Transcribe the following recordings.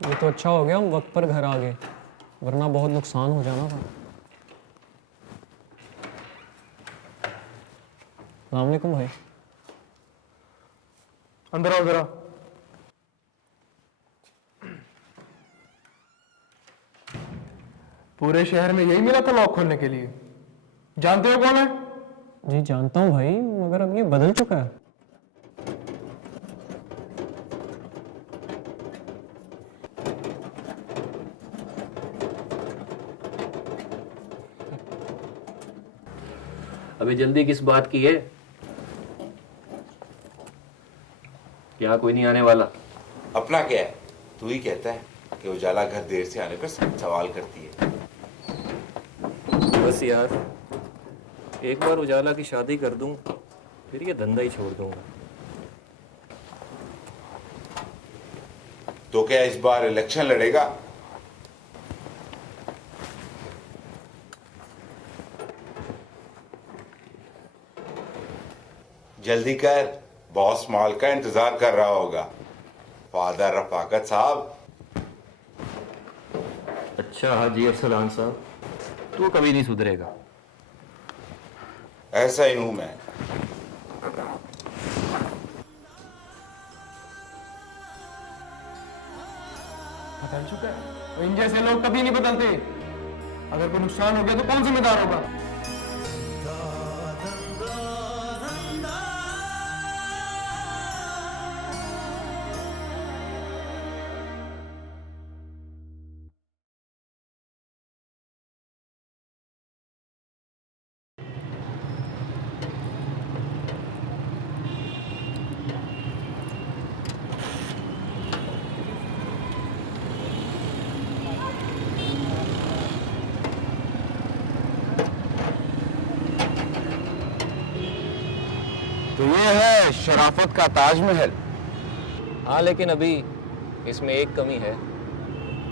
ये तो अच्छा हो गया हम वक्त पर घर आ गए, वरना बहुत नुकसान हो जाना था। अस्सलाम वालेकुम भाई। अंदर आओ जरा। पूरे शहर में यही मिला था लॉक खोलने के लिए? जानते हो कौन है? जी जानता हूँ भाई, मगर अब ये बदल चुका है। अभी जल्दी किस बात की है? क्या कोई नहीं आने वाला? अपना क्या है, तू ही कहता है कि उजाला घर देर से आने पर सवाल करती है। बस यार, एक बार उजाला की शादी कर दूं फिर ये धंधा ही छोड़ दूंगा। तो क्या इस बार इलेक्शन लड़ेगा? जल्दी कर, बॉस मॉल का इंतजार कर रहा होगा। फादर रफाकत साहब। अच्छा हाजी अरसलान साहब, तू कभी नहीं सुधरेगा। ऐसा ही हूं मैं। बदल चुका है। तो इन जैसे लोग कभी नहीं बदलते। अगर कोई नुकसान हो गया तो कौन जिम्मेदार होगा? तो ये है शराफत का ताजमहल। हाँ, लेकिन अभी इसमें एक कमी है,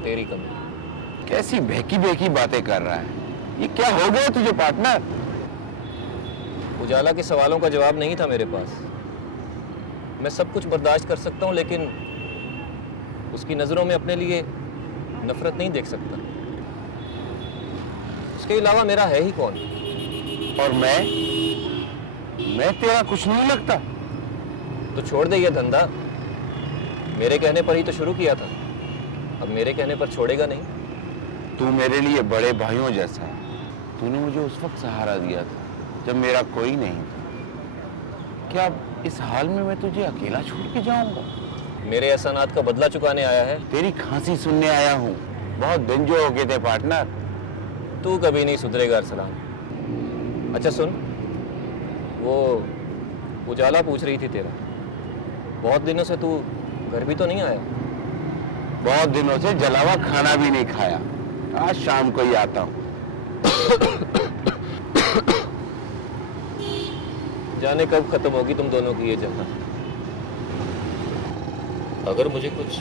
तेरी कमी। कैसी बहकी बहकी बातें कर रहा है? ये क्या हो गया तुझे पार्टनर? उजाला के सवालों का जवाब नहीं था मेरे पास। मैं सब कुछ बर्दाश्त कर सकता हूँ, लेकिन उसकी नज़रों में अपने लिए नफरत नहीं देख सकता। उसके अलावा मेरा है ही कौन? और मैं तेरा कुछ नहीं लगता? तो छोड़ दे ये धंधा। मेरे कहने पर ही तो शुरू किया था, अब मेरे कहने पर छोड़ेगा नहीं। तू मेरे लिए बड़े भाइयों जैसा है। तूने मुझे उस वक्त सहारा दिया था जब मेरा कोई नहीं था। क्या अब इस हाल में मैं तुझे अकेला छोड़ के जाऊंगा? मेरे एहसानात का बदला चुकाने आया है। तेरी खांसी सुनने आया हूँ। बहुत दिन जो हो गए थे पार्टनर। तू कभी नहीं सुधरेगा अरसलान। अच्छा सुन, वो उजाला पूछ रही थी तेरा। बहुत दिनों से तू घर भी तो नहीं आया। बहुत दिनों से जला हुआ खाना भी नहीं खाया। आज शाम को ही आता हूँ। जाने कब खत्म होगी तुम दोनों की ये जंग। अगर मुझे कुछ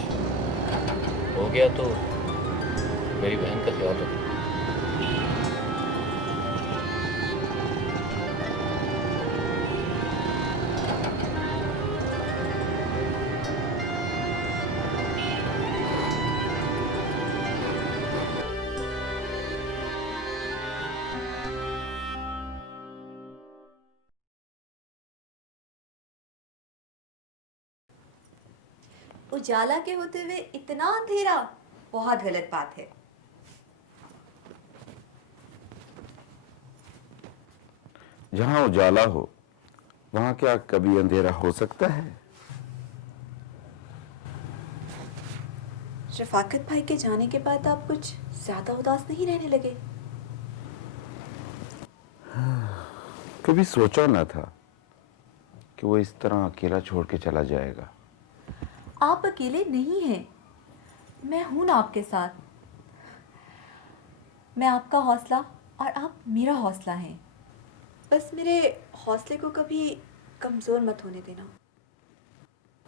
हो गया तो मेरी बहन का ख्याल रखना। उजाला के होते हुए इतना अंधेरा बहुत गलत बात है। जहाँ उजाला हो वहाँ क्या कभी अंधेरा हो सकता है? रफाकत भाई के जाने के बाद आप कुछ ज्यादा उदास नहीं रहने लगे? कभी सोचा ना था कि वो इस तरह अकेला छोड़ के चला जाएगा। आप अकेले नहीं हैं, मैं हूं ना आपके साथ। मैं आपका हौसला और आप मेरा हौसला हैं। बस मेरे हौसले को कभी कमजोर मत होने देना।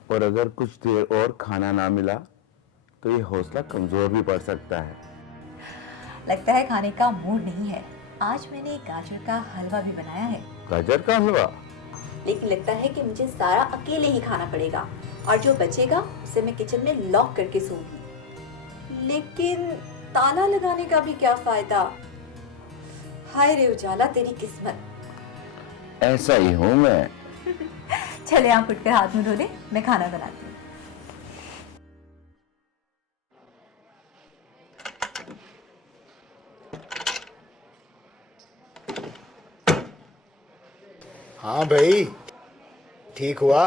और अगर कुछ देर और खाना ना मिला तो ये हौसला कमजोर भी पड़ सकता है। लगता है खाने का मूड नहीं है। आज मैंने गाजर का हलवा भी बनाया है। गाजर का हलवा? लेकिन लगता है कि मुझे सारा अकेले ही खाना पड़ेगा और जो बचेगा उसे मैं किचन में लॉक करके सोऊंगी। लेकिन ताला लगाने का भी क्या फायदा? हाय रे उजाला, तेरी किस्मत। ऐसा ही हूं मैं। चले आप उठकर हाथ मुंह धो ले, मैं खाना बनाती हूँ। हाँ भाई, ठीक हुआ?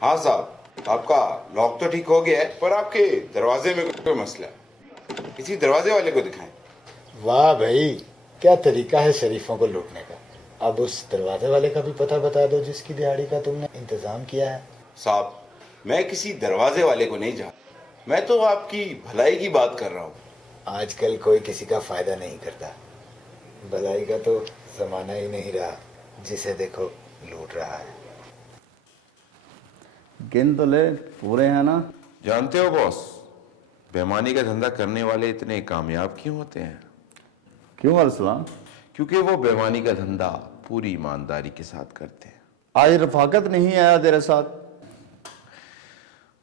हाँ साहब, आपका लॉक तो ठीक हो गया है, पर आपके दरवाजे में कोई मसला है। किसी दरवाजे वाले को दिखाएं। वाह भाई, क्या तरीका है शरीफों को लूटने का। अब उस दरवाजे वाले का भी पता बता दो जिसकी दिहाड़ी का तुमने इंतजाम किया है। साहब, मैं किसी दरवाजे वाले को नहीं जा, मैं तो आपकी भलाई की बात कर रहा हूँ। आजकल कोई किसी का फायदा नहीं करता। भलाई का तो जमाना ही नहीं रहा, जिसे देखो लूट रहा है। गिन तो ले, पूरे हैं ना? जानते हो बॉस, बेईमानी का धंधा करने वाले इतने कामयाब क्यों होते हैं? क्यों अरसलान? क्योंकि वो बेईमानी का धंधा पूरी ईमानदारी के साथ करते हैं। आज रफाकत नहीं आया तेरे साथ?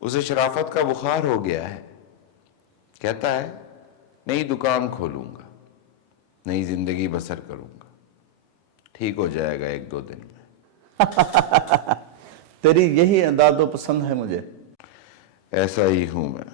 उसे शराफत का बुखार हो गया है। कहता है नई दुकान खोलूंगा, नई जिंदगी बसर करूंगा, ठीक हो जाएगा 1-2 दिन में। तेरी यही अंदाज़ो पसंद है मुझे। ऐसा ही हूं मैं।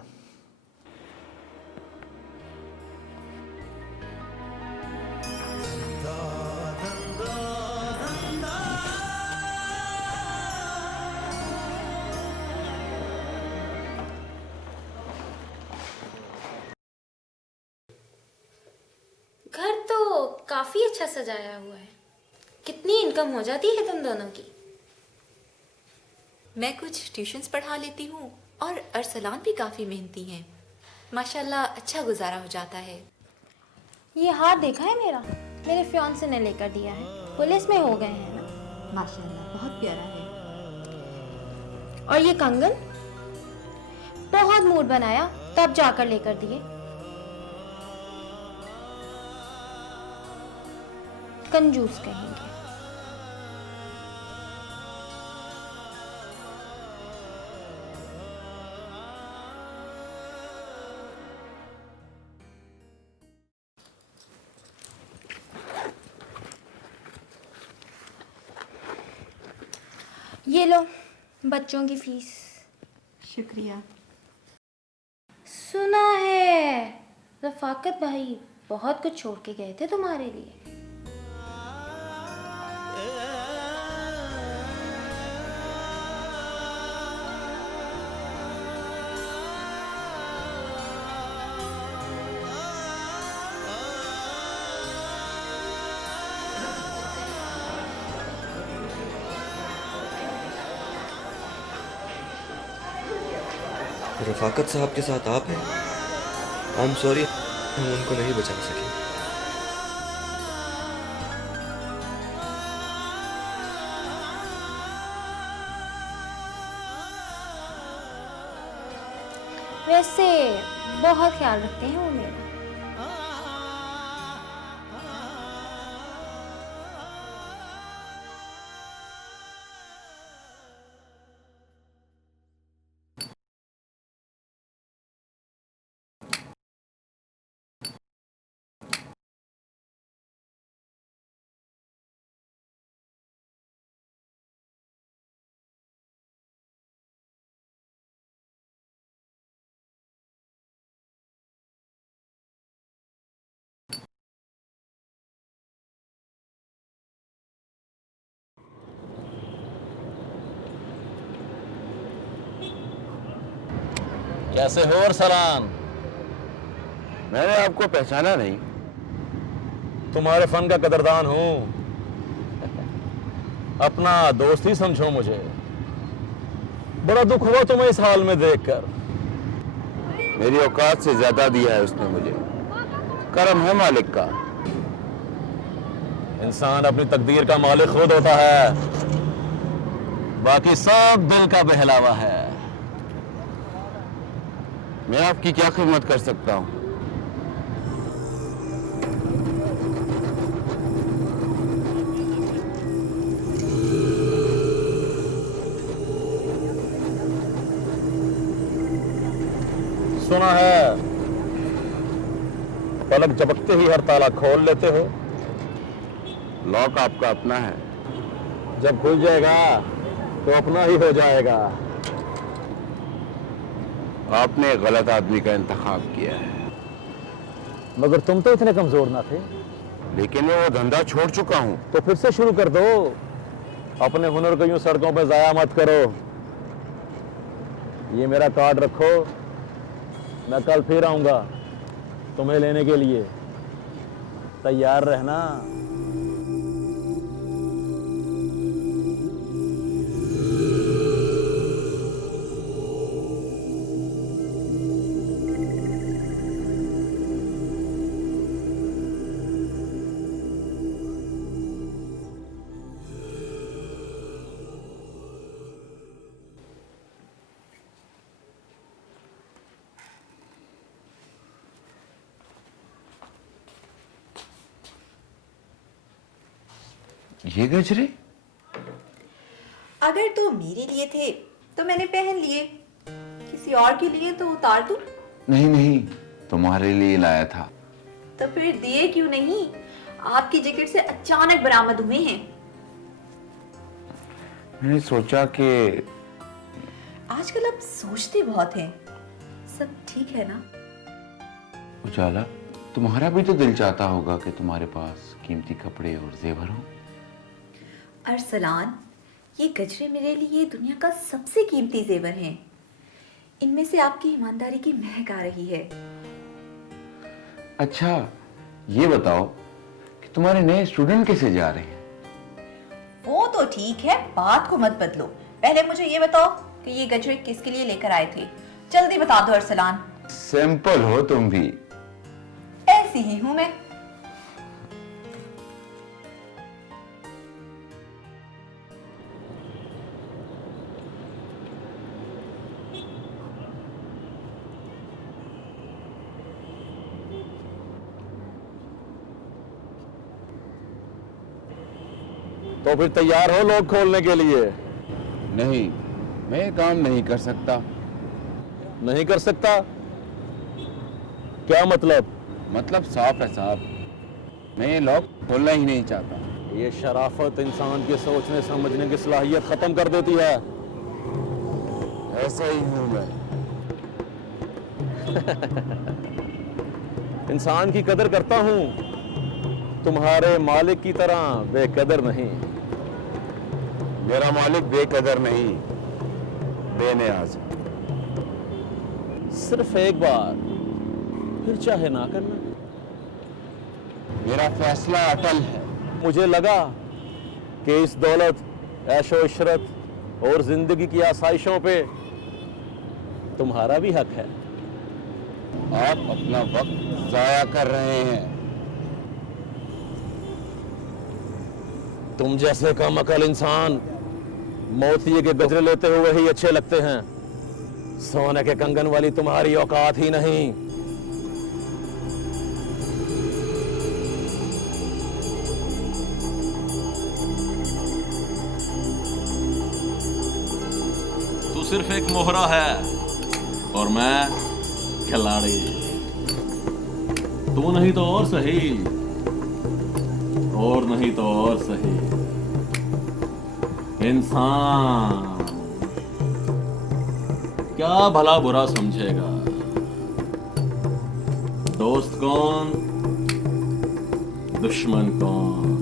घर तो काफी अच्छा सजाया हुआ है। कितनी इनकम हो जाती है तुम दोनों की? मैं कुछ ट्यूशन्स पढ़ा लेती हूँ और अरसलान भी काफ़ी मेहनती हैं। माशाल्लाह अच्छा गुजारा हो जाता है। ये हार देखा है मेरा? मेरे फियांसे ने लेकर दिया है। पुलिस में हो गए हैं ना। माशाल्लाह बहुत प्यारा है। और ये कंगन बहुत मूड बनाया तब जाकर लेकर दिए। कंजूस कहेंगे। ये लो बच्चों की फीस। शुक्रिया। सुना है रफाकत भाई बहुत कुछ छोड़ के गए थे तुम्हारे लिए। रफाकत साहब के साथ आप हैं। आई एम सॉरी, हम उनको नहीं बचा सके। वैसे बहुत ख्याल रखते हैं वो मेरा। कैसे हो अरसलान? मैंने आपको पहचाना नहीं। तुम्हारे फन का कदरदान हूं। अपना दोस्त ही समझो मुझे। बड़ा दुख हुआ तुम्हें इस हाल में देखकर। मेरी औकात से ज्यादा दिया है उसने मुझे। करम है मालिक का। इंसान अपनी तकदीर का मालिक खुद होता है, बाकी सब दिल का बहलावा है। मैं आपकी क्या खिदमत कर सकता हूं? सुना है पलक झपकते ही हर ताला खोल लेते हो। लॉक आपका अपना है। जब खुल जाएगा तो अपना ही हो जाएगा। आपने गलत आदमी का इंतखाब किया है। मगर तुम तो इतने कमजोर ना थे। लेकिन मैं वो धंधा छोड़ चुका हूँ। तो फिर से शुरू कर दो। अपने हुनर को यूं सड़कों पे जाया मत करो। ये मेरा कार्ड रखो, मैं कल फिर आऊंगा तुम्हें लेने के लिए। तैयार रहना। ये गजरे अगर तो मेरे लिए थे तो मैंने पहन लिए, किसी और के लिए तो उतार दूं। नहीं नहीं, तुम्हारे लिए लाया था। तो फिर दिए क्यों नहीं? आपकी जैकेट से अचानक बरामद हुए हैं। मैंने सोचा कि आजकल आप सोचते बहुत हैं। सब ठीक है ना? उजाला, तुम्हारा भी तो दिल चाहता होगा कि तुम्हारे पास कीमती कपड़े और जेवर हो। अरसलान, ये गजरे मेरे लिए दुनिया का सबसे कीमती जेवर हैं। इनमें से आपकी ईमानदारी की महक आ रही है। अच्छा, ये बताओ कि तुम्हारे नए स्टूडेंट कैसे जा रहे हैं? वो तो ठीक है, बात को मत बदलो। पहले मुझे ये बताओ कि ये गजरे किसके लिए लेकर आए थे। जल्दी बता दो अरसलान। सिंपल हो तुम भी। ऐसी ही हूं मैं। तो फिर तैयार हो लोग खोलने के लिए? नहीं, मैं ये काम नहीं कर सकता। नहीं कर सकता? क्या मतलब? मतलब साफ है साहब, मैं ये लॉक खोलना ही नहीं चाहता। ये शराफत इंसान के सोचने समझने की सलाहियत खत्म कर देती है। ऐसा ही हूं मैं। इंसान की कदर करता हूं, तुम्हारे मालिक की तरह बेकदर नहीं। मेरा मालिक बेकदर नहीं, बेनियाज। सिर्फ एक बार, फिर चाहे ना करना। मेरा फैसला अटल है। मुझे लगा कि इस दौलत, ऐशो इशरत और जिंदगी की आसाइशों पे तुम्हारा भी हक है। आप अपना वक्त जाया कर रहे हैं। तुम जैसे कम अकल इंसान मोतिये के गजरे लेते हुए ही अच्छे लगते हैं। सोने के कंगन वाली तुम्हारी औकात ही नहीं। तू सिर्फ एक मोहरा है और मैं खिलाड़ी। तू नहीं तो और सही, और नहीं तो और सही। इंसान क्या भला बुरा समझेगा? दोस्त कौन, दुश्मन कौन?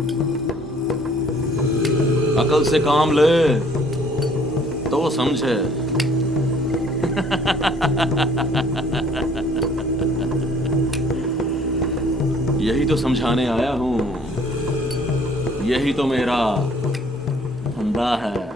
अकल से काम ले तो वो समझे। यही तो समझाने आया हूं। यही तो मेरा धंधा है।